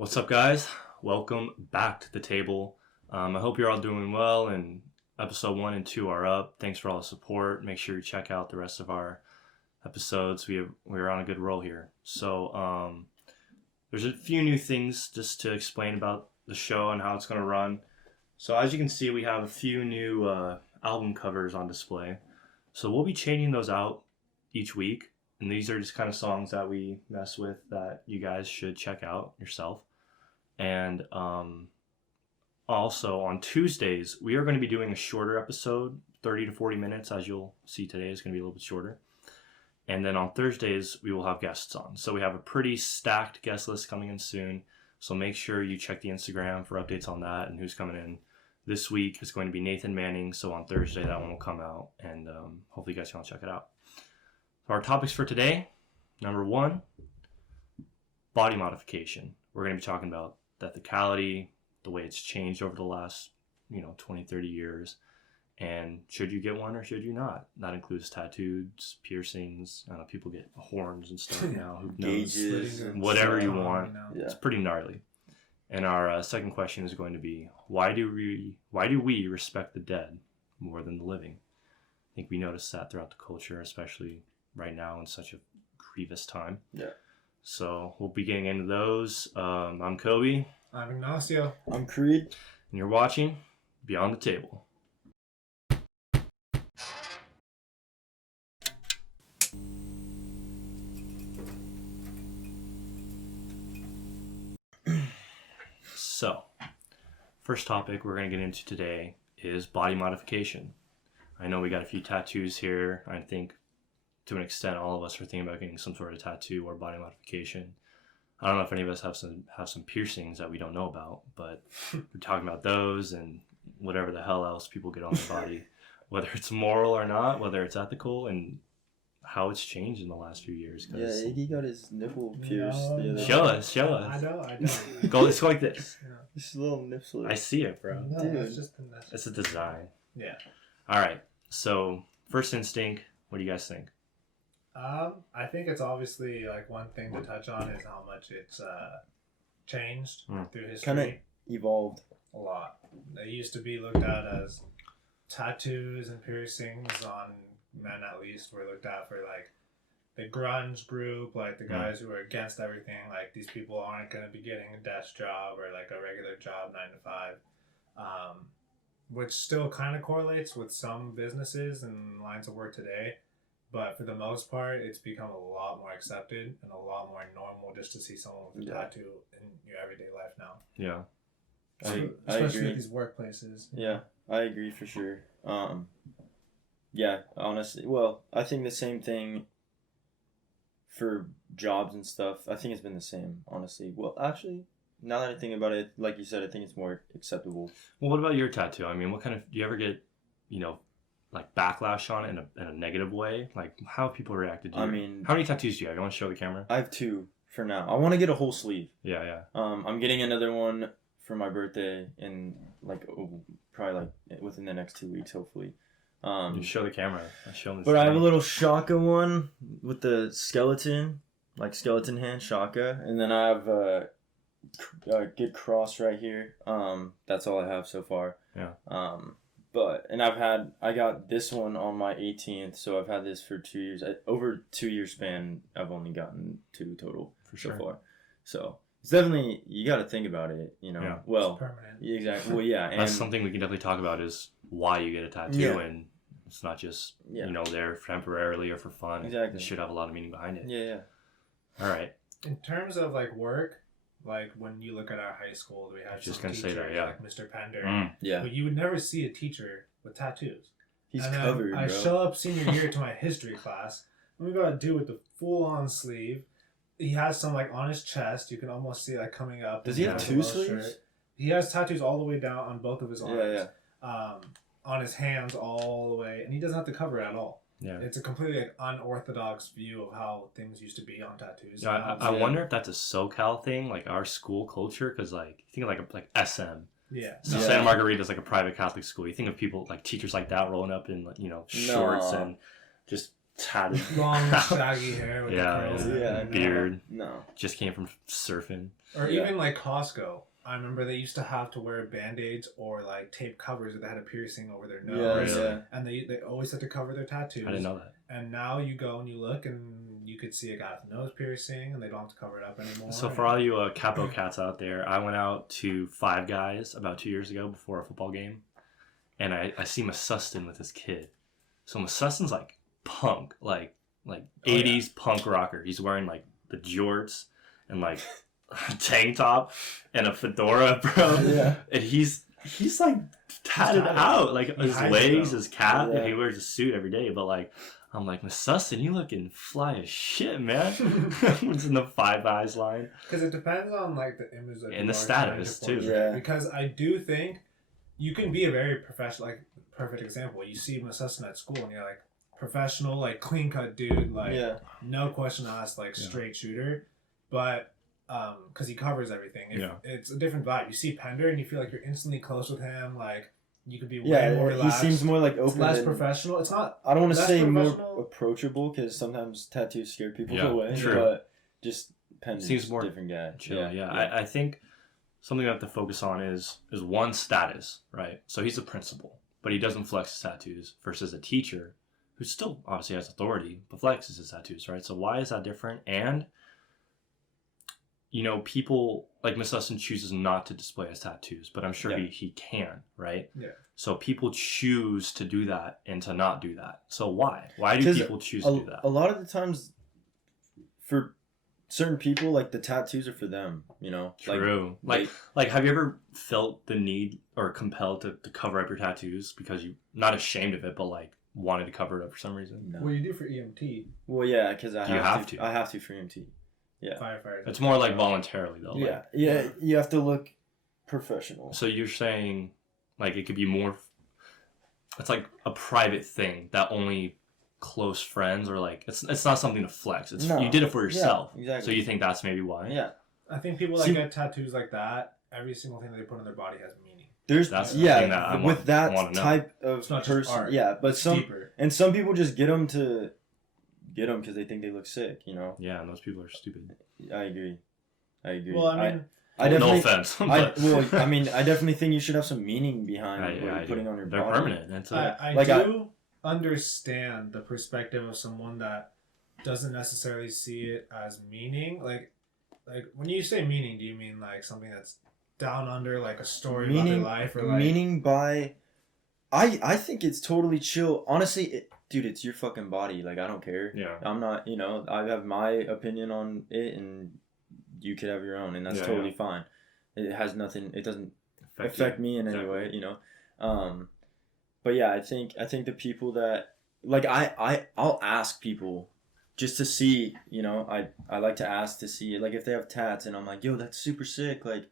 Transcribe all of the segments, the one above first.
What's up, guys? Welcome back to the table. I hope you're all doing well, and episode 1 and 2 are up. Thanks for all the support. Make sure you check out the rest of our episodes. We're on a good roll here. So there's a few new things just to explain about the show and how it's going to run. So as you can see, we have a few new album covers on display. So we'll be changing those out each week. And these are just kind of songs that we mess with that you guys should check out yourself. And also on Tuesdays, we are going to be doing a shorter episode, 30 to 40 minutes. As you'll see today, it's going to be a little bit shorter. And then on Thursdays, we will have guests on. So we have a pretty stacked guest list coming in soon. So make sure you check the Instagram for updates on that and who's coming in. This week is going to be Nathan Manning. So on Thursday, that one will come out. And hopefully you guys can all check it out. So our topics for today, number 1, body modification. We're going to be talking about the ethicality, the way it's changed over the last, 20, 30 years. And should you get one or should you not? That includes tattoos, piercings. I don't know, people get horns and stuff now. Who knows? Gauges, whatever you want. Yeah. It's pretty gnarly. And our second question is going to be, why do we respect the dead more than the living? I think we notice that throughout the culture, especially right now in such a grievous time. Yeah. So we'll be getting into those. I'm Kobe. I'm Ignacio. I'm Creed. And you're watching Beyond the Table. So, first topic we're going to get into today is body modification. I know we got a few tattoos here. I think to an extent all of us are thinking about getting some sort of tattoo or body modification. I don't know if any of us have some piercings that we don't know about, but we're talking about those and whatever the hell else people get on their body, whether it's moral or not, whether it's ethical, and how it's changed in the last few years. Yeah, Iggy got his nipple pierced the other Show day. us. I know. Let's go like this. Yeah. Just a little nipple. I see it, bro. No, Dude. that's just the message. It's a design. Yeah. All right. So, first instinct, what do you guys think? I think it's obviously like one thing to touch on is how much it's changed through history. Kind of evolved. A lot. They used to be looked at as tattoos and piercings on men, at least, were looked at for like the grunge group, like the guys who are against everything. Like, these people aren't going to be getting a desk job or like a regular job 9 to 5, which still kind of correlates with some businesses and lines of work today. But for the most part, it's become a lot more accepted and a lot more normal just to see someone with a tattoo in your everyday life now. Yeah. I Especially agree. at these workplaces. Yeah, I agree for sure. Yeah, honestly, well, I think the same thing for jobs and stuff. I think it's been the same, honestly. Well, actually, now that I think about it, like you said, I think it's more acceptable. Well, what about your tattoo? I mean, what kind of, do you ever get, like backlash on it in a negative way? Like, how have people reacted to you? I mean, how many tattoos do you have? You want to show the camera? I have 2 for now. I want to get a whole sleeve. Yeah. I'm getting another one for my birthday in probably within the next 2 weeks, hopefully. You show the camera. I show them. But I have a little Shaka one with the skeleton, like skeleton hand Shaka, and then I have a good cross right here. That's all I have so far. Yeah. I got this one on my 18th, so I've had this for 2 years. Over 2 year span, I've only gotten 2 total For sure. so far. So it's definitely, you got to think about it, Yeah. Well, It's permanent. exactly. Well, yeah, and That's something we can definitely talk about is why you get a tattoo, Yeah. and it's not just Yeah. there temporarily or for fun. Exactly. It should have a lot of meaning behind it. yeah. All right. In terms of like work, like when you look at our high school, we had Just some gonna say teachers that, yeah. like Mr. Pender, Yeah. but you would never see a teacher with tattoos. He's and then covered, I bro. show up senior year to my history class, and we got a dude with the full-on sleeve. He has some like on his chest. You can almost see like coming up. Does he have 2 below sleeves? shirt. He has tattoos all the way down on both of his arms. Yeah. On his hands all the way, and he doesn't have to cover it at all. Yeah. It's a completely like, unorthodox view of how things used to be on tattoos. Yeah, I wonder if that's a SoCal thing, like our school culture, because like you think of like SM. Yeah. So Yeah. Santa Margarita is like a private Catholic school. You think of people like teachers like that rolling up in shorts No. and just tatted. long shaggy hair with Yeah, the curls. yeah. in it. Yeah, Beard. No. Just came from surfing. Or Yeah. even like Costco. I remember they used to have to wear band-aids or like tape covers that had a piercing over their Yeah, nose. Really? yeah. And they always had to cover their tattoos. I didn't know that. And now you go and you look and you could see a guy with a nose piercing and they don't have to cover it up anymore. So for all you Capo cats out there, I went out to Five Guys about 2 years ago before a football game, and I see Masustin with his kid. So Masustin's like punk, like 80s punk rocker. He's wearing like the jorts and like a tank top and a fedora, bro. Yeah. And he's like tatted out, like He his hides it, legs, though. his cap, Yeah. and he wears a suit every day. But like, I'm like, Masustin, you looking fly as shit, man. It's in the Five Eyes line. Because it depends on like the image that And you the are status, trying to too. portray. Yeah. Because I do think you can be a very professional, like perfect example. You see Masustin at school and you're like professional, like clean cut dude, like Yeah. no question asked, like Yeah. straight shooter. But because he covers everything, Yeah. it's a different vibe. You see Pender and you feel like you're instantly close with him. Like you could be way Yeah, more he relaxed. seems more like It's open. less than- professional. It's not. I don't want to less say more professional. approachable because sometimes tattoos scare people Yeah, away. true. But just Pender's Seems more different guy. Chill, yeah. I think something we have to focus on is one, status, right? So he's a principal, but he doesn't flex his tattoos versus a teacher who still obviously has authority, but flexes his tattoos, right? So why is that different? And, you know, people, like Miss Ustin chooses not to display his tattoos, but I'm sure Yeah. he can, right? Yeah. So people choose to do that and to not do that. So why? Why do 'Cause people choose to do that? A lot of the times, for certain people, like the tattoos are for them. You know. True. Like, have you ever felt the need or compelled to cover up your tattoos because you not ashamed of it, but like wanted to cover it up for some reason? No. Well, you do for EMT Well, yeah, because I Do you have have to. to? I have to for EMT. Yeah. firefighters. It's more like voluntarily though. Yeah, yeah. You have to look professional. So you're saying like it could be more. It's like a private thing that only close friends or like it's not something to flex. It's No. you did it for yourself. Yeah, exactly. So you think that's maybe why? Yeah. I think people that See- get tattoos like that, every single thing that they put on their body has meaning. There's That's the yeah thing that I with want- that wanna know. type of It's not just person. art. Yeah, but It's some deeper. and some people just get them because they think they look sick. You know. Yeah, and those people are stupid. I agree. Well, I mean, I no definitely. offense. I but I definitely think you should have some meaning behind what I you're putting do. on your They're body. permanent. That's it. I Like do understand the perspective of someone that doesn't necessarily see it as meaning. Like when you say meaning, do you mean like something that's down under, like a story about their life, or like meaning by. I think it's totally chill. Honestly, dude, it's your fucking body. Like I don't care. Yeah. I'm not. You know, I have my opinion on it, and you could have your own, and that's Yeah, totally yeah. fine. It has nothing. It doesn't Affect affect you. me in any Exactly. way, you know. But yeah, I think the people that like I'll ask people just to see, you know, I like to ask to see like if they have tats, and I'm like, yo, that's super sick, like,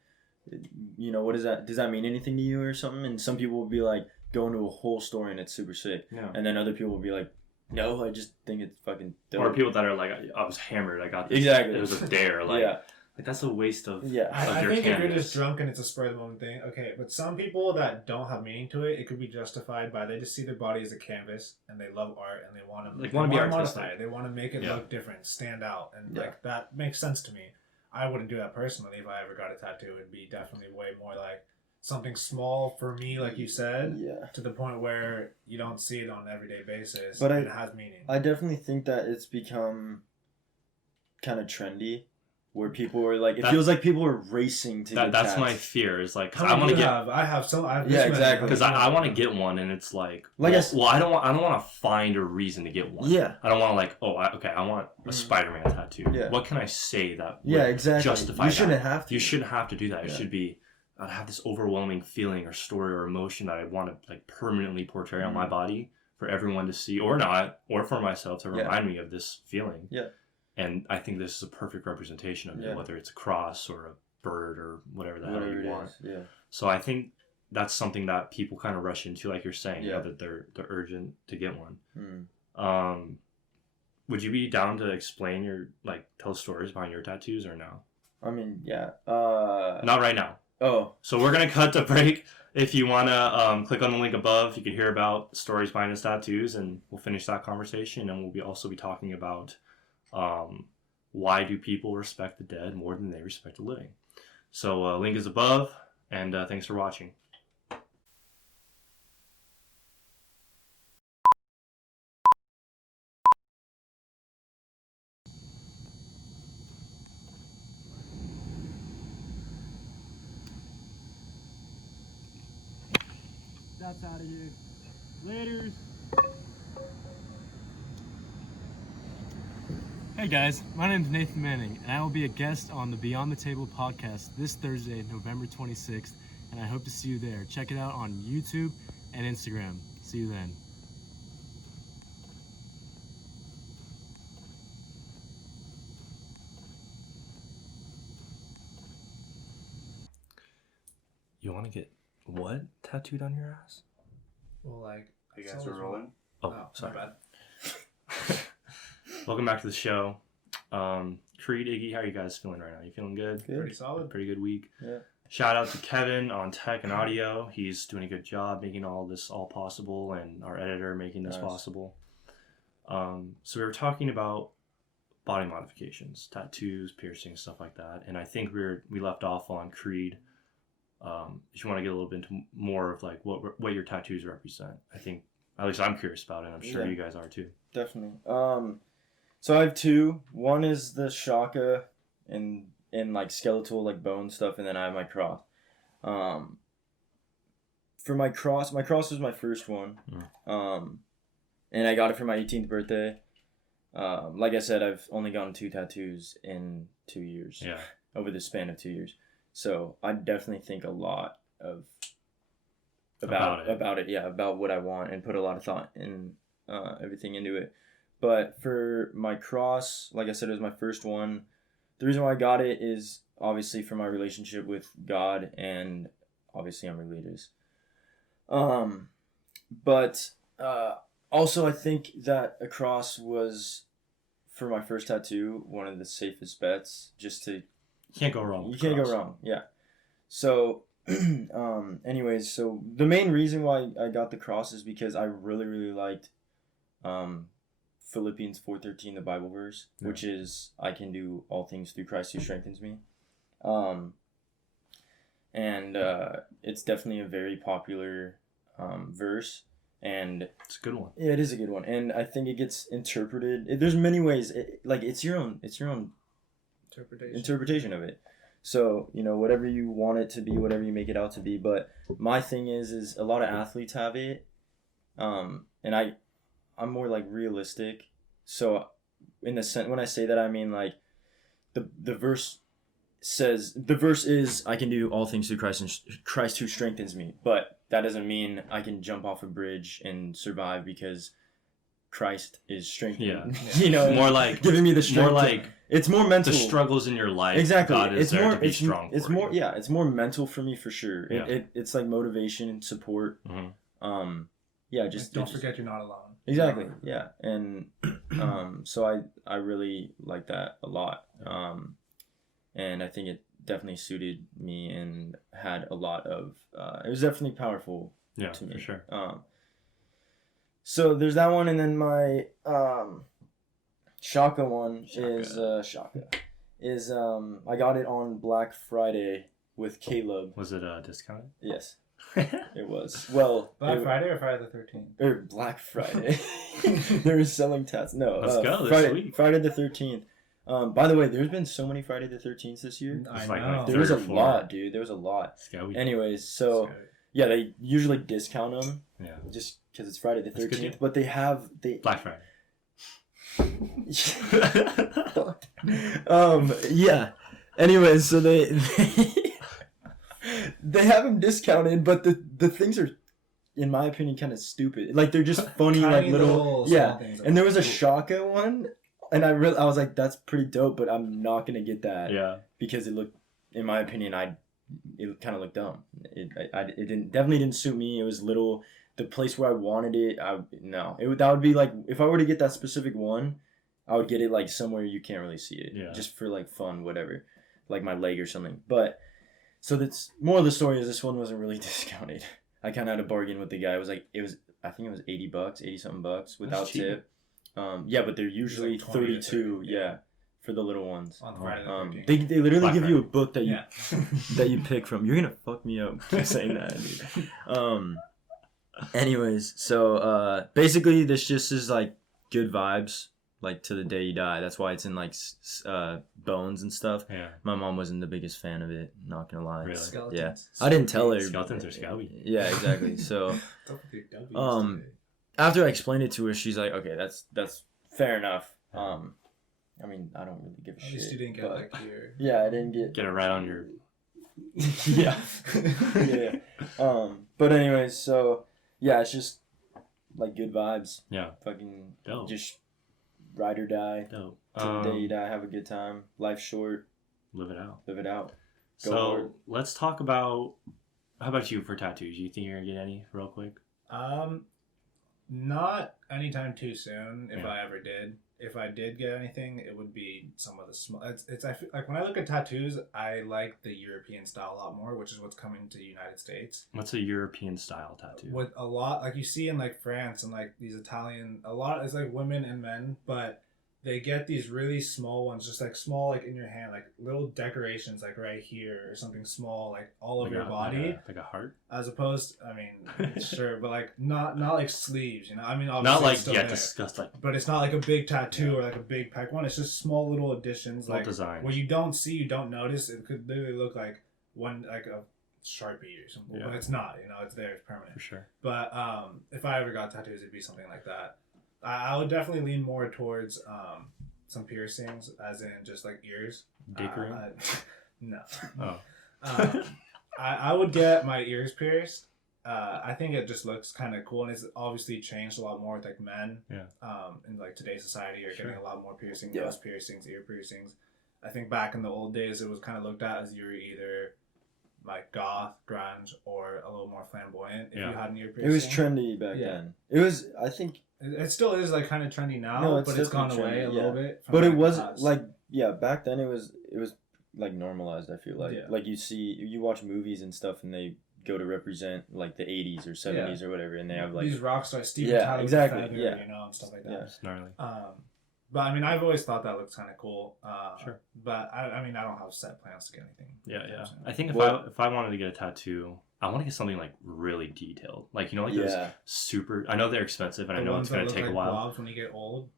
you know, what is that? Does that mean anything to you or something? And some people will be like, go into a whole story and it's super sick, Yeah. and then other people will be like, no, I just think it's fucking dope. Or people that are like, I was hammered. I got this. Exactly. It was a dare. Like, yeah, like that's a waste of. yeah. I your think if you're canvas. just drunk and it's a spur of the moment thing, okay. But some people that don't have meaning to it, it could be justified by they just see their body as a canvas and they love art and they want to Like, wanna be modify artistic. it. They want to make it Yeah. look different, stand out, and Yeah. like that makes sense to me. I wouldn't do that personally if I ever got a tattoo. It'd be definitely way more like something small for me, like you said, Yeah. to the point where you don't see it on an everyday basis, But and it has meaning. I definitely think that it's become kind of trendy, where people are like, it That- feels like people are racing to get That's tats. my fear. Is like 'cause How I many want to do you get. have? I have some. I have Yeah, this many. exactly. Because I want to get one, and it's like, Like I well, s- well, I don't want to find a reason to get one. Yeah. I don't want to like, I want a Mhm. Spider-Man tattoo. Yeah. What can I say that? Yeah, would exactly. Justify You shouldn't that? have to. You shouldn't have to do that. It Yeah. should be. I'd have this overwhelming feeling or story or emotion that I want to like permanently portray on my Mhm. body for everyone to see, or not, or for myself to Yeah. remind me of this feeling. Yeah. And I think this is a perfect representation of Yeah. it, whether it's a cross or a bird or whatever the hell Whatever you it want. is. Yeah. So I think that's something that people kind of rush into, like you're saying, you Yeah. know, that they're urgent to get one. Mm. Would you be down to explain your tell stories behind your tattoos or no? I mean, yeah. Not right now. Oh. So we're gonna cut to break. if you want to click on the link above, you can hear about stories behind his tattoos, and we'll finish that conversation. And we'll also be talking about why do people respect the dead more than they respect the living. So link is above, and thanks for watching. That's out of here. Laters. Hey guys, my name is Nathan Manning, and I will be a guest on the Beyond the Table podcast this Thursday, November 26th, and I hope to see you there. Check it out on YouTube and Instagram. See you then. You want to get what tattooed on your ass? Well, like, You guys are rolling? Oh, my sorry. bad. Welcome back to the show. Creed, Iggy, how are you guys feeling right now? You feeling good? Pretty solid. Pretty good week. Yeah. Shout out to Kevin on tech and audio. He's doing a good job making all this all possible, and our editor making this Nice. possible. So we were talking about body modifications, tattoos, piercings, stuff like that, and I think we left off on Creed. If you want to get a little bit into more of like what your tattoos represent, I think at least I'm curious about it, and I'm sure Yeah. you guys are too. Definitely. So I have two. One is the shaka and like skeletal, like bone stuff, and then I have my cross. For my cross was my first one. And I got it for my 18th birthday. Like I said, I've only gotten 2 tattoos in 2 years. Yeah. Over the span of 2 years. So I definitely think a lot of about it, yeah, about what I want, and put a lot of thought and everything into it. But for my cross, like I said, it was my first one. The reason why I got it is obviously for my relationship with God, and obviously I'm religious. But also I think that a cross was, for my first tattoo, one of the safest bets, just to... You can't go wrong. You with can't cross. go wrong, yeah. So, anyways, so the main reason why I got the cross is because I really, really liked Philippians 4:13, the Bible verse, Yeah. which is, I can do all things through Christ who strengthens me. And it's definitely a very popular verse, and It's a good one. yeah, it is a good one, and I think it gets interpreted. There's many ways. It's your own interpretation of it. So, whatever you want it to be, whatever you make it out to be. But my thing is a lot of athletes have it, and I'm more like realistic. So, in the sense, when I say that, I mean like the verse is, I can do all things through Christ who strengthens me. But that doesn't mean I can jump off a bridge and survive because Christ is strengthening. Yeah. More like giving me the strength. More like it's more mental. the struggles in your life. Exactly. God is it's there more to be it's, strong. it's for more you. yeah, it's more mental for me for sure. Yeah. It's like motivation and support. Mhm. Yeah, just Don't forget you're not alone. Exactly. Yeah. And so I really like that a lot. And I think it definitely suited me and had a lot of it was definitely powerful Yeah, to me. for sure. So there's that one, and then my Shaka one is I got it on Black Friday with Caleb. Was it discounted? Yes, it was. Well, Black Friday or Friday the 13th? or Black Friday. They were selling tats. No, Let's go. This Friday, week. Friday the 13th. By the way, there's been so many Friday the 13th this year. I It's like know. There was a 3 or 4. lot, dude. There was a lot. Scary. Anyways, so yeah, they usually discount them Yeah. just because it's Friday the That's a good 13th. deal. But they Black Friday. Yeah. Anyways, so they they have them discounted, but the things are, in my opinion, kind of stupid. Like they're just funny, like Tiny little small things. And there was a Shaka one, and I was like, that's pretty dope, but I'm not gonna get that Yeah. because it looked, in my opinion, it kind of looked dumb. It definitely didn't suit me. It was little. The place where I wanted it, that would be like, if I were to get that specific one, I would get it like somewhere you can't really see it, Yeah. just for like fun, whatever, like my leg or something. But So that's more of the story is this one wasn't really discounted. I kind of had a bargain with the guy. I think it was $80, $80 something bucks without That's cheap. tip. Yeah, but they're usually It's like 20 or 32. 30, Yeah, for the little ones. On Friday the 13th. They literally Black give you a book that you Yeah. that you pick from. You're gonna fuck me up keep saying that, dude. Anyways, so basically this just is like good vibes, like to the day you die. That's why it's in like bones and stuff. Yeah. My mom wasn't the biggest fan of it. Not gonna lie. Really? Skeletons. I didn't tell her. Skeletons are scabby. Yeah, exactly. So Don't forget W's Um, today. after I explained it to her, she's like, "Okay, that's fair enough." I mean, I don't really give a At least shit. you didn't get but- like your. Yeah, I didn't get. Get it right on your. yeah. Yeah. But anyways, so yeah, it's just like good vibes. Yeah. Fucking Dope. just ride or die. Dope. To the day you die, have a good time. Life's short. Live it out. Live it out. Go So hard. let's talk about. How about you for tattoos? You think you're gonna get any real quick? Not anytime too soon. If Yeah. I ever did, if I did get anything, it would be some of the small. It's I feel, like when I look at tattoos, I like the European style a lot more, which is what's coming to the United States. What's a European style tattoo? With a lot like you see in like France and like these Italian, a lot it's like women and men, but they get these really small ones, just like small, like in your hand, like little decorations, like right here or something small, like all over your body. Like a heart. As opposed, I mean, sure, but like not like sleeves, you know. I mean, obviously Not like it's still yeah, there, disgust like but it's not like a big tattoo or like a big pec one. It's just small little additions, little like designs. where you don't see, you don't notice. It could literally look like one like a Sharpie or something, Yeah. but it's not. You know, it's there, it's permanent. for sure. But if I ever got tattoos, it'd be something like that. I would definitely lean more towards some piercings, as in just like ears. Dick ring? No. Oh. I would get my ears pierced. I think it just looks kind of cool, and it's obviously changed a lot more with like men. Yeah. In like today's society, are getting a lot more piercings, Yeah. nose piercings, ear piercings. I think back in the old days, it was kind of looked at as you were either like goth, grunge, or a little more flamboyant if Yeah. you had an ear It piercing. was trendy back Yeah. then. It was, I think, It still is like kind of trendy now, No, it's but it's gone definitely away a trendy, little yeah. bit. from, but it like, was the past. like, yeah, back then it was like normalized. I feel like, Yeah. like you watch movies and stuff, and they go to represent like the 80s or 70s or whatever, and they have like, these rock stars, Steven Yeah, Tyler, exactly, Feather, yeah. you know, and stuff like that. yeah, It's gnarly. But I mean, I've always thought that looks kind of cool. Sure. But I mean, I don't have set plans to get anything. Yeah, anytime yeah. soon. I think What- if I wanted to get a tattoo, I want to get something like really detailed. Like those yeah. super. I know they're expensive, and I The know ones it's gonna that look take like a while. blobs when you get old.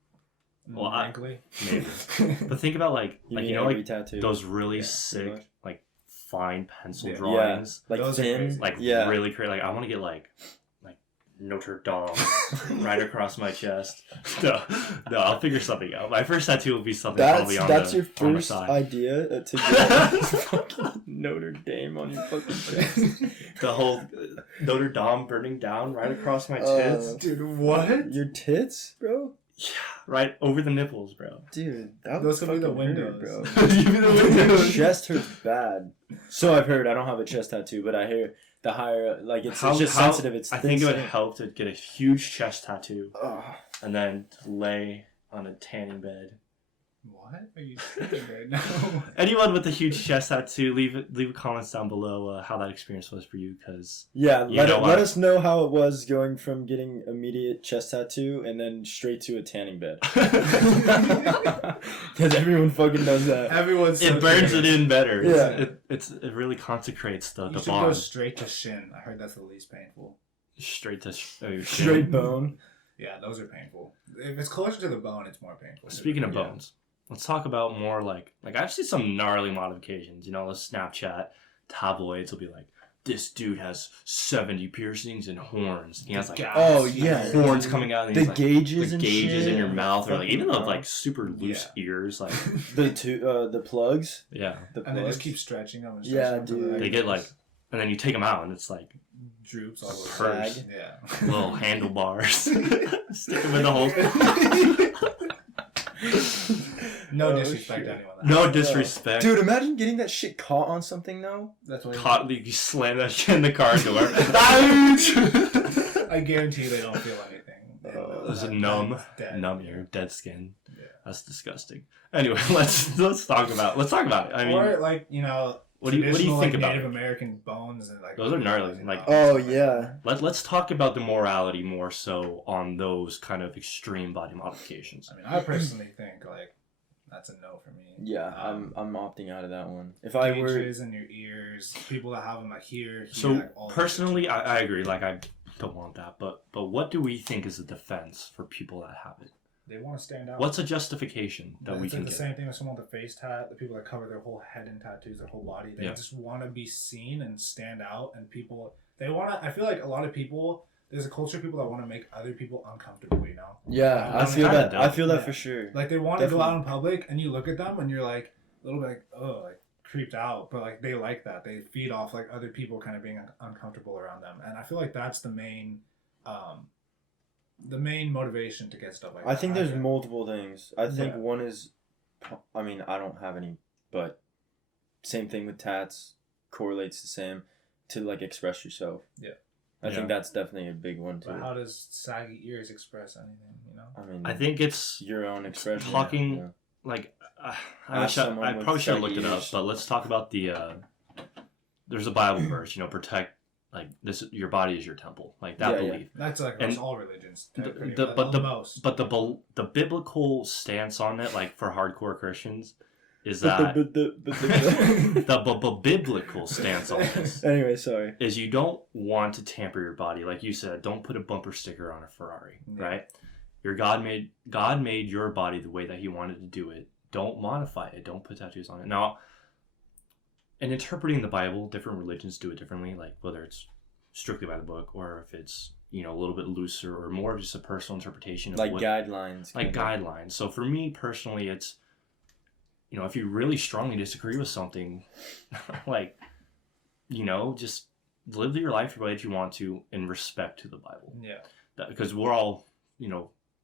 and Well, I- wrinkly. Maybe. But think about like You like mean you know every like tattoo. those really Yeah, sick pretty much. like fine pencil Yeah. drawings. like Those are thin, crazy. Like yeah. really crazy. Like I want to get like Notre Dame right across my chest. No, I'll figure something out. My first tattoo will be something probably on That's the your on the first side. idea to get fucking Notre Dame on your fucking chest. The whole Notre Dame burning down right across my tits. Dude, what? Your tits, bro? Yeah, right over the nipples, bro. Dude, that Those would could be the fucking hurt, windows. bro. Even the Your windows. chest hurts bad. So I've heard. I don't have a chest tattoo, but I hear the higher, like it's just How- sensitive. It's I thin think it would skin. help to get a huge chest tattoo Ugh. and then to lay on a tanning bed. What are you saying right now? Anyone with a huge chest tattoo, leave comments down below how that experience was for you, because Yeah, You let know let what? us know how it was going from getting immediate chest tattoo and then straight to a tanning bed. Because everyone fucking does that. Everyone's so it burns it curious. in better. Yeah. It really consecrates the You should go bond. straight to shin. I heard that's the least painful. Straight to your shin. Straight bone. Yeah, those are painful. If it's closer to the bone, it's more painful. Speaking of Yeah. bones, let's talk about more like I've seen some gnarly modifications. You know, the Snapchat tabloids will be like, this dude has 70 piercings and horns. He has like Oh, yeah. horns coming out. And The he's, like, gauges the and gauges shit. in your mouth, or like Fucking even the mouth. like super loose ears. Like The plugs. yeah, The And they plugs. just keep stretching them. And Yeah, stretching them until dude. they get like, and then you take them out, and it's like droops all a over. purse, Sag. Yeah. little handlebars. Stick them in the hole. No Oh, disrespect shit. to anyone. No disrespect. Dude, imagine getting that shit caught on something though. That's why Caught, you slam that shit in the car door. I guarantee they don't feel anything. It's numb, Dead. numb ear, dead skin. Yeah. That's disgusting. Anyway, let's talk about it. I mean, or like, you know, What do you traditional, think like, about Native it? American bones and like Those are gnarly, like- Oh yeah. Let's talk about the morality more so on those kind of extreme body modifications. I mean, I personally think like that's a no for me. Yeah, I'm opting out of that one. If I were Gauges in your ears, people that have them like here. So like, all personally, I agree. Like I don't want that, but what do we think is the defense for people that have it? they want to stand out. What's a justification that we It's can like the get? same thing with someone with a face tat. The people that cover their whole head in tattoos, their whole body. They Yeah. just want to be seen and stand out. And people, they want to. I feel like a lot of people. There's a culture of people that want to make other people uncomfortable. You know. yeah, I I feel kinda that. I don't. feel that Yeah. for sure. Like they want to go Definitely. out in public, and you look at them, and you're like a little bit like, oh, like creeped out. But like they like that. They feed off like other people kind of being uncomfortable around them. And I feel like that's the main motivation to get stuff like that. I think there's multiple things. I think Yeah. one is, I mean, I don't have any, but same thing with tats correlates the same to like express yourself. Yeah. I Yeah. think that's definitely a big one too. But how does saggy ears express anything? You know. I mean, I think it's your own expression. talking- Yeah. like I Ask someone I with probably should have looked it saggy up, ears. but let's talk about the. There's a Bible verse, protect like this. Your body is your temple, like that Yeah, yeah. belief. That's like And across all religions. the- pretty the- much, but the- most. But the biblical stance on it, like for hardcore Christians, is that the biblical stance on this Anyway, sorry. is you don't want to tamper your body. Like you said, don't put a bumper sticker on a Ferrari, Yeah. right? Your God made your body the way that He wanted to do it. Don't modify it. Don't put tattoos on it. Now, in interpreting the Bible, different religions do it differently. Like whether it's strictly by the book or if it's a little bit looser or more of just a personal interpretation of Like what, guidelines. like kinda. guidelines. So for me personally, it's if you really strongly disagree with something, like just live your life the way that you want to in respect to the Bible. yeah. Because we're all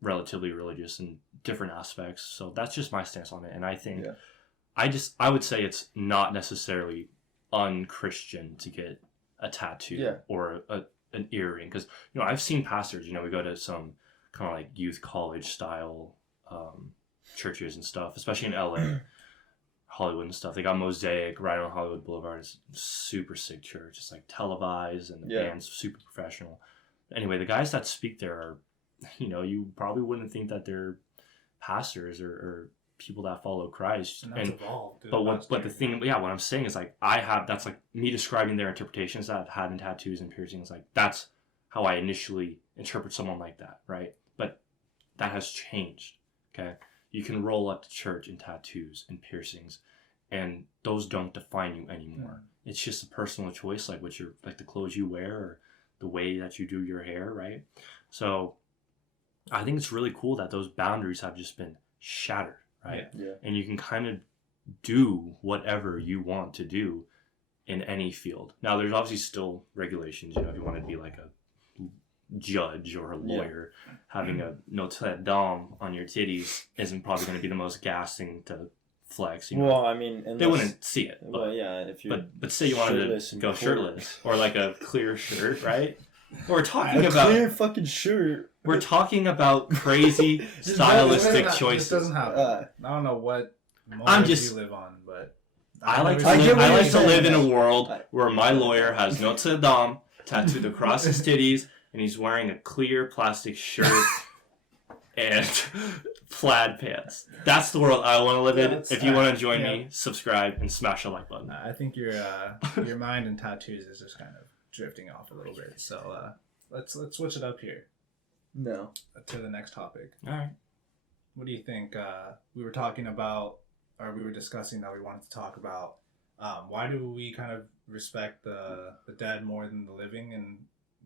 relatively religious in different aspects. So that's just my stance on it. And I think Yeah. I would say it's not necessarily unchristian to get a tattoo or an earring because I've seen pastors. We go to some kind of like youth college style churches and stuff, especially in LA, Hollywood and stuff. They got Mosaic right on Hollywood Boulevard. It's a super sick church. It's like televised and the band's super professional. Anyway, the guys that speak there are, you probably wouldn't think that they're pastors or people that follow Christ. And that's evolved. But the thing, what I'm saying is like that's like me describing their interpretations that I've had in tattoos and piercings. Like that's how I initially interpret someone like that, right? But that has changed. Okay, you can roll up to church in tattoos and piercings, and those don't define you anymore. It's just a personal choice, like what the clothes you wear or the way that you do your hair, right? So I think it's really cool that those boundaries have just been shattered, right? Yeah. And you can kind of do whatever you want to do in any field. Now, there's obviously still regulations. If you want to be like a judge or a lawyer, having a Notre Dame on your titties isn't probably going to be the most gas thing to flex. Well, I mean, they unless, wouldn't see it. But, well, yeah, if you but say you wanted shirtless to and go cold. shirtless or like a clear shirt, right? We're talking a about clear fucking shirt. we're talking about crazy stylistic choices. This doesn't happen. I don't know what I'm morals just- you live on, but I like to I live, get what I you're like to saying. live in a world where my lawyer has Notre Dame tattooed across his titties and he's wearing a clear plastic shirt and plaid pants. That's the world I want to live in. That's- If you want to join yeah. me, subscribe and smash the like button. I think your mind and tattoos is just kind of drifting off a little bit. So let's switch it up here No. to the next topic. All right. What do you think? We were talking about, or we were discussing that we wanted to talk about. Why do we kind of respect the dead more than the living in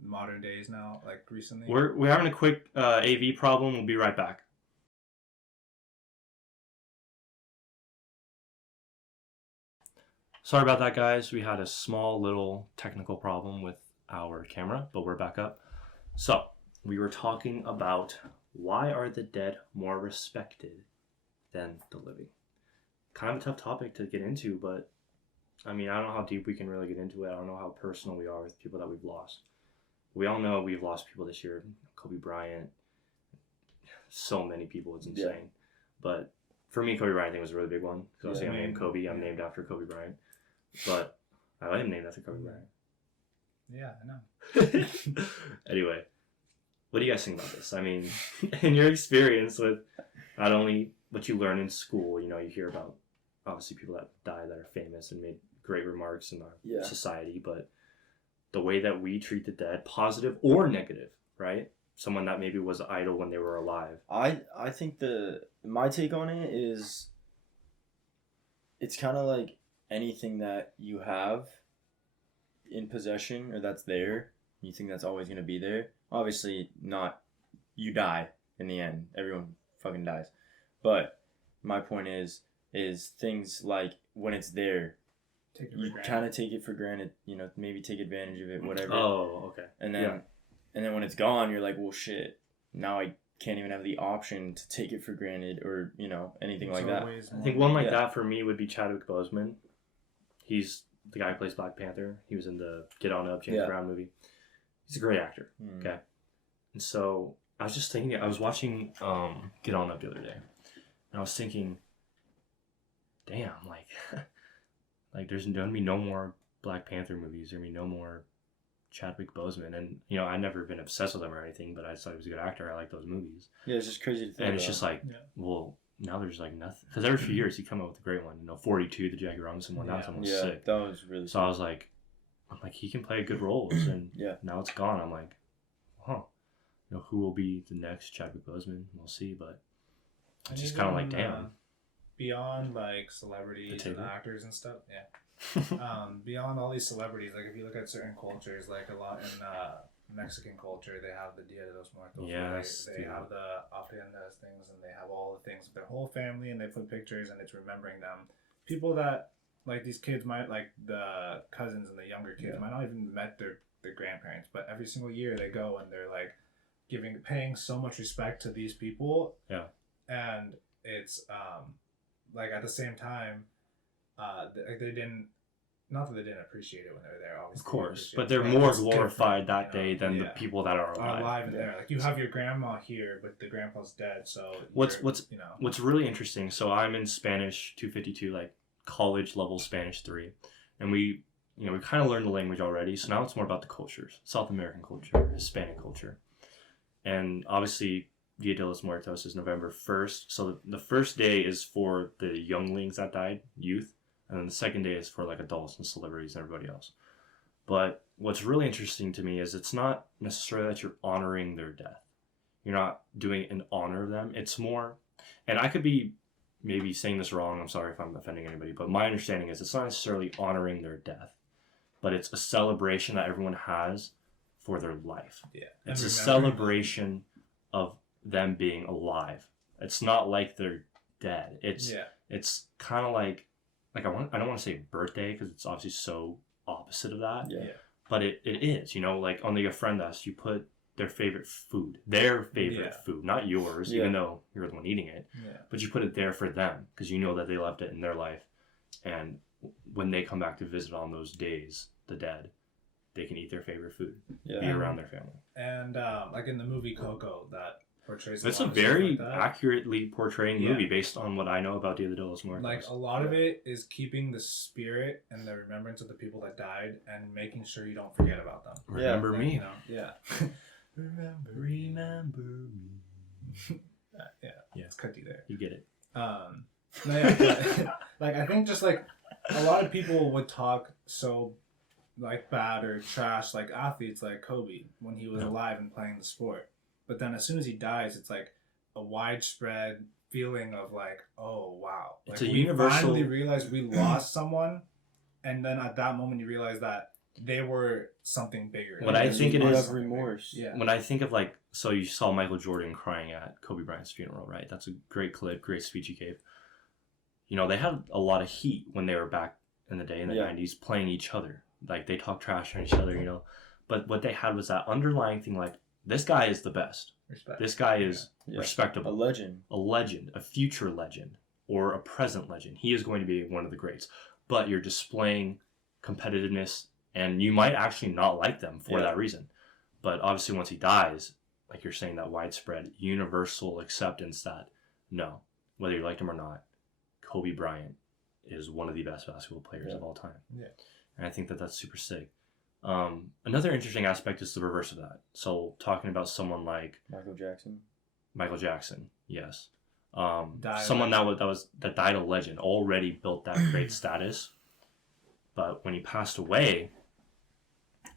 modern days now? Like recently, We're having a quick AV problem. We'll be right back. Sorry about that, guys. We had a small little technical problem with our camera, but we're back up. So, we were talking about why are the dead more respected than the living? Kind of a tough topic to get into, but I mean, I don't know how deep we can really get into it. I don't know how personal we are with people that we've lost. We all know we've lost people this year. Kobe Bryant, so many people, it's insane. Yeah. But for me, Kobe Bryant, I think was a really big one. Because Yeah. I'm named Kobe. I'm named after Kobe Bryant. But I am named after Kobe Bryant. Yeah, I know. Anyway, what do you guys think about this? I mean, in your experience with not only what you learn in school, you hear about obviously people that died that are famous and made great remarks in our society, but the way that we treat the dead, positive or negative, right? Someone that maybe was idle when they were alive. I think my take on it is it's kind of like anything that you have in possession or that's there, you think that's always going to be there. Obviously not, you die in the end. Everyone fucking dies. But my point is things like when it's there, you kind of take it for granted, maybe take advantage of it, whatever. Oh, okay. And then when it's gone, you're like, well, shit, now I can't even have the option to take it for granted or, anything like that. I think one like that for me would be Chadwick Boseman. He's the guy who plays Black Panther. He was in the Get On Up, James Brown movie. He's a great actor. Okay. And so I was just thinking, I was watching Get On Up the other day. And I was thinking, damn, like there's going to be no more Black Panther movies. There's going to be no more Chadwick Boseman. And, I've never been obsessed with him or anything, but I just thought he was a good actor. I like those movies. Yeah, it's just crazy to think And it's just like, well, now there's like nothing. Because every few years he come out with a great one. 42, the Jackie Robinson one. That one was sick. That was really So I was like, he can play good roles. And now it's gone. I'm like, huh. Who will be the next Chadwick Boseman? We'll see. But it's just kind of like, damn. Beyond like celebrities and actors and stuff, beyond all these celebrities, like if you look at certain cultures, like a lot in Mexican culture, they have the Dia de los Muertos. Yeah, they have the ofrendas things, and they have all the things with their whole family, and they put pictures, and it's remembering them. People that like these kids might like the cousins and the younger kids might not even met their grandparents, but every single year they go and they're like paying so much respect to these people. Yeah, and it's like at the same time, they didn't. Not that they didn't appreciate it when they were there, obviously. Of course, but they're more glorified that day than the people that are alive. Alive and there, like you have your grandma here, but the grandpa's dead. So what's really interesting. So I'm in Spanish 252, like college level Spanish 3, and we kind of learned the language already. So now it's more about the cultures, South American culture, Hispanic culture, and obviously Dia de los Muertos is November 1st. So the first day is for the younglings that died, youth. And then the second day is for like adults and celebrities and everybody else. But what's really interesting to me is it's not necessarily that you're honoring their death. You're not doing it in honor of them. It's more, and I could be maybe saying this wrong. I'm sorry if I'm offending anybody, but my understanding is it's not necessarily honoring their death, but it's a celebration that everyone has for their life. Yeah. It's a celebration of them being alive. It's not like they're dead. It's kind of like I don't want to say birthday because it's obviously so opposite of that. Yeah. But it is, like on the ofrendas, you put their favorite food, food, not yours, even though you're the one eating it. Yeah. But you put it there for them because you know that they left it in their life. And when they come back to visit on those days, the dead, they can eat their favorite food, be around their family. And like in the movie Coco, that portrays it's a very accurately portraying movie based on what I know about Dia de los Muertos. Like a lot of it is keeping the spirit and the remembrance of the people that died and making sure you don't forget about them. Remember me. Remember me. It's cookie there. You get it. Like I think just like a lot of people would talk so like bad or trash like athletes like Kobe when he was alive and playing the sport. But then as soon as he dies, it's like a widespread feeling of like, oh wow. Like it's a universal. We finally realized we lost someone, and then at that moment you realize that they were something bigger. What I think it is remorse. Yeah. When I think of like, so you saw Michael Jordan crying at Kobe Bryant's funeral, right? That's a great clip, great speech he gave. They had a lot of heat when they were back in the day in the 90s playing each other. Like they talked trash on each other, But what they had was that underlying thing like, this guy is the best. Respect. This guy is respectable. A legend, a future legend, or a present legend. He is going to be one of the greats. But you're displaying competitiveness, and you might actually not like them for that reason. But obviously once he dies, like you're saying, that widespread, universal acceptance that, no, whether you liked him or not, Kobe Bryant is one of the best basketball players of all time. Yeah. And I think that that's super sick. Another interesting aspect is the reverse of that. So talking about someone like Michael Jackson, yes. Someone that died a legend, already built that great status. But when he passed away,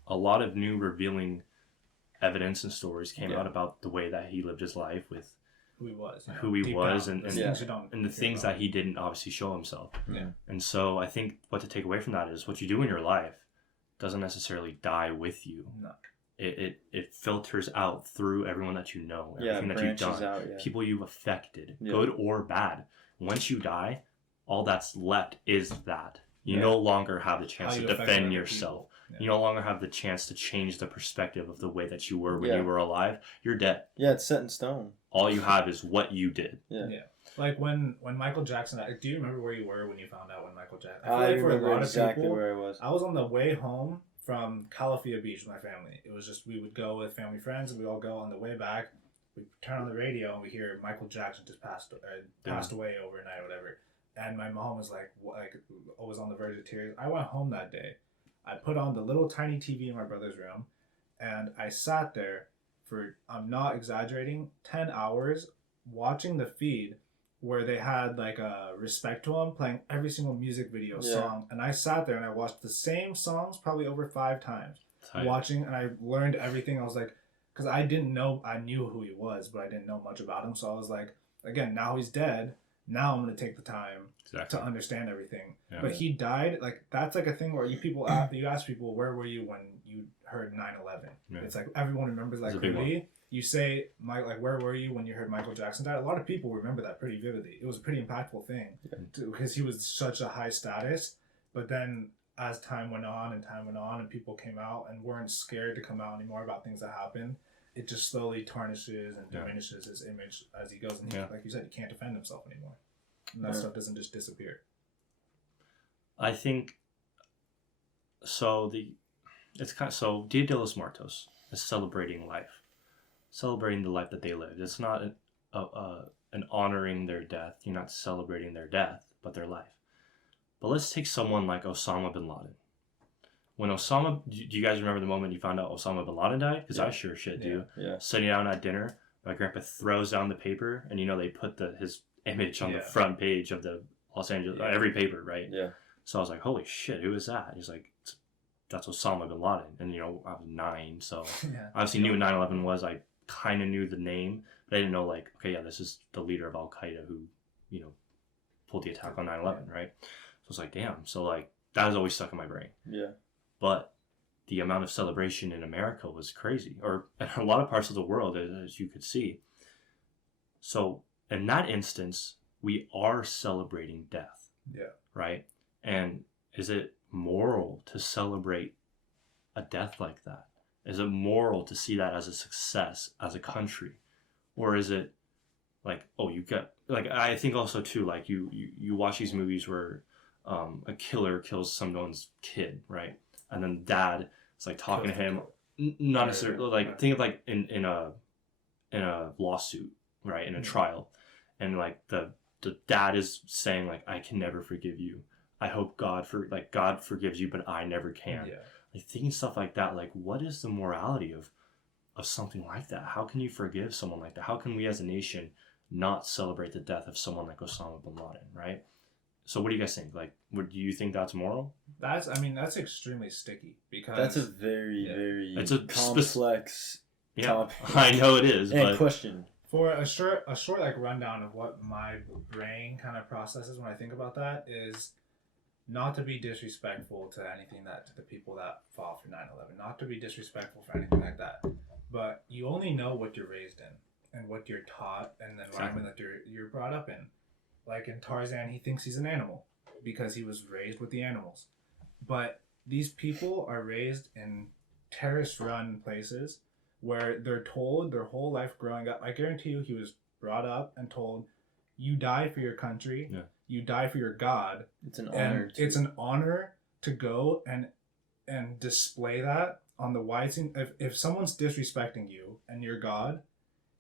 a lot of new revealing evidence and stories came out about the way that he lived his life, with who he was, and the things that he didn't obviously show himself. Yeah. And so I think what to take away from that is what you do in your life doesn't necessarily die with you. No. It filters out through everyone that you know, everything that you've done, out, people you've affected, good or bad. Once you die, all that's left is that. You no longer have the chance to defend yourself. Yeah. You no longer have the chance to change the perspective of the way that you were when you were alive. You're dead. Yeah, it's set in stone. All you have is what you did. Yeah. Like when Michael Jackson died, do you remember where you were when you found out when Michael Jackson? I remember exactly where I was. I was on the way home from Calafia Beach with my family. It was just, we would go with family friends, and we'd all go. On the way back, we turn on the radio and we hear Michael Jackson just passed away overnight or whatever. And my mom was like was on the verge of tears. I went home that day. I put on the little tiny TV in my brother's room, and I sat there for, I'm not exaggerating, 10 hours watching the feed where they had like a Respect to Him playing every single music video song. And I sat there and I watched the same songs probably over 5 times. Watching, and I learned everything. I was like, because I didn't know, I knew who he was, but I didn't know much about him. So I was like, again, now he's dead. Now I'm going to take the time to understand everything. Yeah. But he died, like, that's like a thing where you ask people, where were you when you heard 9/11? Yeah. It's like everyone remembers that clearly. You say, where were you when you heard Michael Jackson died? A lot of people remember that pretty vividly. It was a pretty impactful thing because he was such a high status. But then as time went on and people came out and weren't scared to come out anymore about things that happened, it just slowly tarnishes and diminishes his image as he goes. And he, like you said, he can't defend himself anymore. And that stuff doesn't just disappear. I think so. Dia de los Muertos is celebrating life, celebrating the life that they lived. It's not an honoring their death. You're not celebrating their death, but their life. But let's take someone like Osama bin Laden. When Osama, do you guys remember the moment you found out Osama bin Laden died? Because I sure shit do. Yeah. Sitting down at dinner, my grandpa throws down the paper, and they put his image on the front page of the Los Angeles, every paper, right? Yeah. So I was like, holy shit, who is that? He's like, that's Osama bin Laden. And, I was 9, so obviously knew what 9/11 was. I kind of knew the name, but I didn't know, like, okay, this is the leader of Al-Qaeda who, pulled the attack on 9/11, right? So I was like, damn. So, like, that has always stuck in my brain. Yeah. But the amount of celebration in America was crazy, or in a lot of parts of the world, as you could see. So in that instance, we are celebrating death. Yeah. Right? And is it moral to celebrate a death like that? Is it moral to see that as a success as a country? Or is it like, I think also too, like you watch these movies where a killer kills someone's kid, right? And then dad is like talking to him, not necessarily like think of like in a lawsuit, right? In a trial, and like the dad is saying like, I can never forgive you. I hope God forgives you, but I never can. Yeah. Like thinking stuff like that, like what is the morality of something like that? How can you forgive someone like that? How can we as a nation not celebrate the death of someone like Osama bin Laden, right? So what do you guys think? Like, do you think that's moral? That's extremely sticky because that's a very, very complex topic. I know it is. And question. For a short like rundown of what my brain kind of processes when I think about that is not to be disrespectful to the people that fought for 9/11, not to be disrespectful for anything like that. But you only know what you're raised in and what you're taught and the environment that you're brought up in. Like in Tarzan, he thinks he's an animal because he was raised with the animals. But these people are raised in terrorist-run places where they're told their whole life growing up. I guarantee you he was brought up and told, you die for your country, you die for your God. It's an honor. It's an honor to go and display that on the wide scene. If someone's disrespecting you and your God,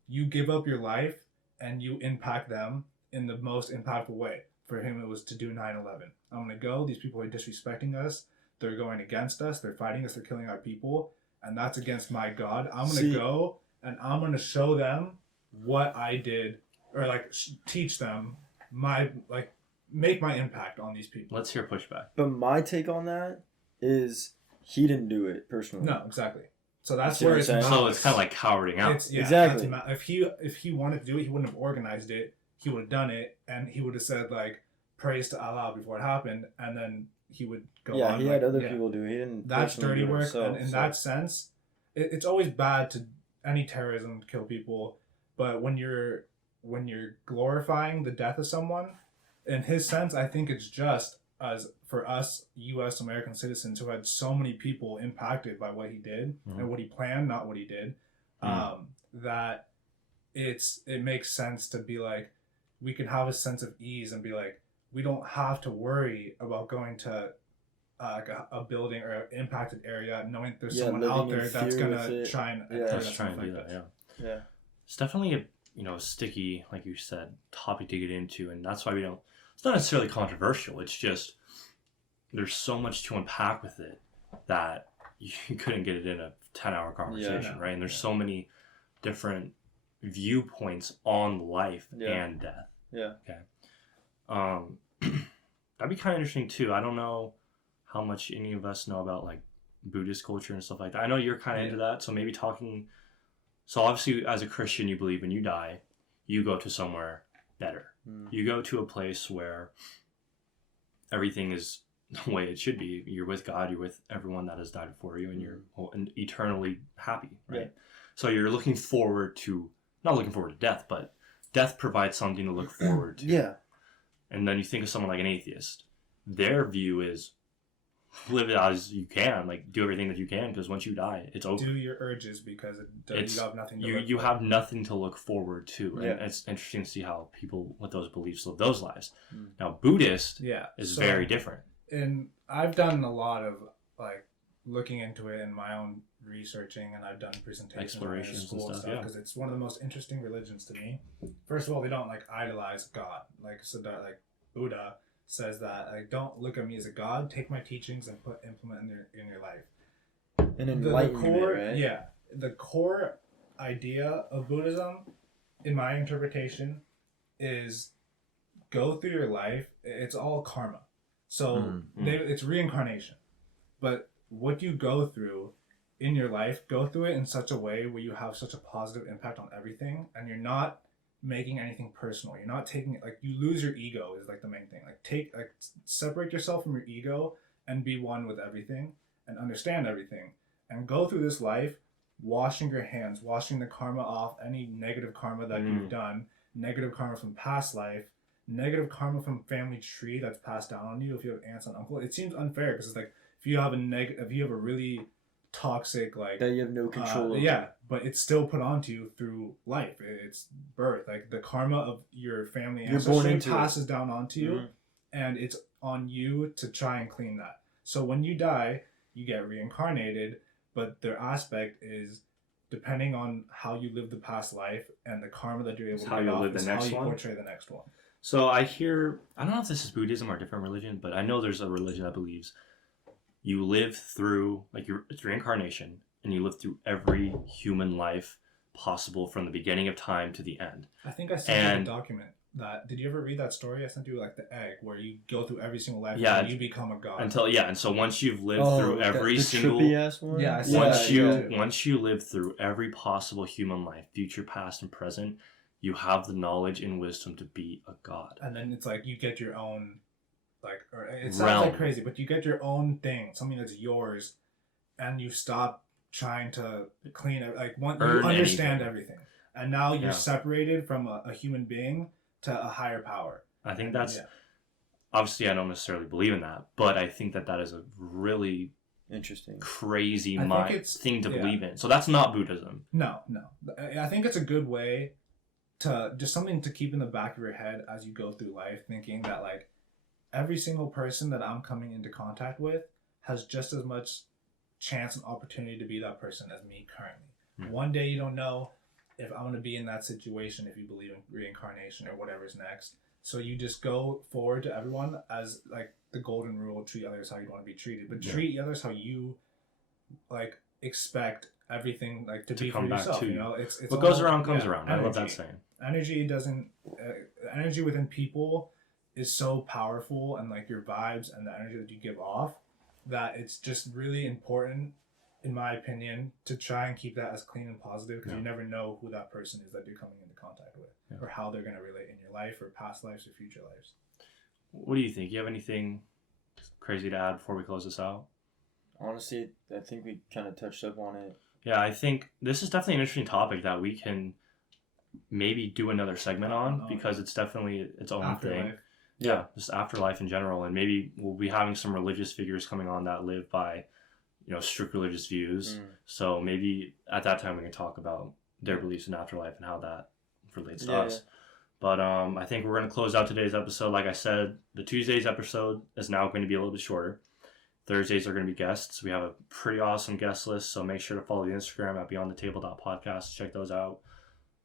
you give up your life and you impact them in the most impactful way. For him, it was to do 9/11. I'm gonna go. These people are disrespecting us. They're going against us. They're fighting us. They're killing our people, and that's against my God. I'm gonna go and I'm gonna show them what I did, or like teach them my make my impact on these people. Let's hear pushback. But my take on that is he didn't do it personally. No, exactly. So that's See where what it's I'm saying? So it's kind of like cowarding out. Exactly. If he wanted to do it, he wouldn't have organized it. He would have done it, and he would have said like praise to Allah before it happened, and then he would go. Yeah, on, he like, had other people do it. He didn't. That's personally dirty do it work, himself, and in so. that sense, it's always bad to any terrorism to kill people. But when you're glorifying the death of someone, in his sense, I think it's just as for us U.S. American citizens who had so many people impacted by what he did and what he planned, not what he did, that it makes sense to be like, we can have a sense of ease and be like, we don't have to worry about going to like a building or an impacted area, knowing there's someone out there that's gonna try and do that. Yeah. It's definitely a sticky, like you said, topic to get into, and that's why we don't. It's not necessarily controversial. It's just there's so much to unpack with it that you couldn't get it in a 10-hour conversation, right? And there's so many different viewpoints on life and death. Yeah. Okay. That'd be kind of interesting too. I don't know how much any of us know about like Buddhist culture and stuff like that. I know you're kind of into that, so maybe talking. So obviously, as a Christian, you believe when you die, you go to somewhere better. You go to a place where everything is the way it should be. You're with God. You're with everyone that has died for you, and you're eternally happy, right? Yeah. So you're not looking forward to death, but death provides something to look forward to. Yeah. And then you think of someone like an atheist. Their view is live it as you can, like do everything that you can, because once you die, it's over. Do your urges because you have nothing to you have nothing to look forward to. And it's interesting to see how people with those beliefs live those lives. Now, Buddhist is very different. And I've done a lot of like looking into it in my own researching, and I've done presentations, explorations and stuff, because it's one of the most interesting religions to me. First of all, they don't like idolize God, like Buddha says that like, don't look at me as a god, take my teachings and implement in your life. And enlighten the core, right? Yeah, the core idea of Buddhism, in my interpretation, is go through your life. It's all karma, so it's reincarnation. But what you go through in your life, go through it in such a way where you have such a positive impact on everything, and you're not making anything personal. You're not taking it, like, you lose your ego is like the main thing. Like separate yourself from your ego and be one with everything and understand everything, and go through this life washing your hands, washing the karma off, any negative karma that you've done, negative karma from past life, negative karma from family tree that's passed down on you. If you have aunts and uncles, it seems unfair because it's like if you have a really toxic, like that you have no control over. But it's still put onto you through life. It's birth, like the karma of your family ancestry passes down onto you, and it's on you to try and clean that. So when you die, you get reincarnated, but their aspect is depending on how you live the past life and the karma that you're able to get off is how you portray the next one. So I don't know if this is Buddhism or a different religion, but I know there's a religion that believes you live through, like, it's reincarnation, and you live through every human life possible from the beginning of time to the end. I think I sent you a document that. Did you ever read that story? I sent you like the egg, where you go through every single life and you become a god. And so once you've lived through every single, once you live through every possible human life, future, past, and present, you have the knowledge and wisdom to be a god. And then it's like you get your own. Or it sounds like crazy, but you get your own thing, something that's yours, and you stop trying to clean it. Like you understand everything, and now you're separated from a human being to a higher power. I think that's obviously, I don't necessarily believe in that, but I think that is a really interesting, crazy thing to believe in. So that's not Buddhism. No. I think it's a good way to just something to keep in the back of your head as you go through life, thinking that like. Every single person that I'm coming into contact with has just as much chance and opportunity to be that person as me currently. One day you don't know if I'm going to be in that situation if you believe in reincarnation or whatever's next. So you just go forward to everyone as like the golden rule: treat others how you want to be treated, but treat others how you like expect everything like to be come for back yourself. to You you. know, it's What goes all- around comes yeah, around. I love that energy. saying. Energy doesn't. Energy within people is so powerful, and like your vibes and the energy that you give off, that it's just really important, in my opinion, to try and keep that as clean and positive, because Yeah. you never know who that person is that you're coming into contact with, or how they're going to relate in your life, or past lives, or future lives. What do you think? You have anything crazy to add before we close this out? Honestly, I think we kind of touched up on it. Yeah, I think this is definitely an interesting topic that we can maybe do another segment on, because it's definitely its own thing. Afterlife. Yeah, just afterlife in general, and maybe we'll be having some religious figures coming on that live by, strict religious views. So maybe at that time we can talk about their beliefs in afterlife and how that relates to us. But I think we're going to close out today's episode. Like I said, the Tuesday's episode is now going to be a little bit shorter. Thursdays are going to be guests. We have a pretty awesome guest list, so make sure to follow the Instagram at beyondthetable.podcast. Check those out.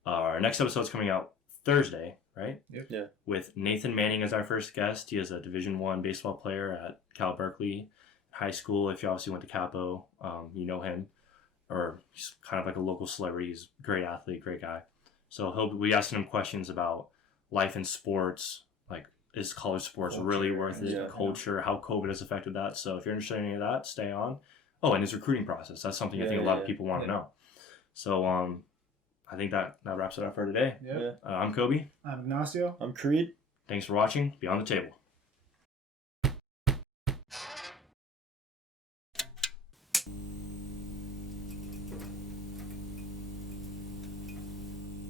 Our next episode is coming out Thursday, right? Yep. Yeah. With Nathan Manning as our first guest. He is a Division I baseball player at Cal Berkeley High School. If you obviously went to Capo, you know him. Or he's kind of like a local celebrity. He's a great athlete, great guy. So he'll be asking him questions about life in sports, like is college sports really worth it? Yeah. Culture, how COVID has affected that. So if you're interested in any of that, stay on. Oh, and his recruiting process. That's something I think a lot of people want to know. So I think that wraps it up for today. Yeah. I'm Kobe. I'm Ignacio. I'm Creed. Thanks for watching Beyond the Table.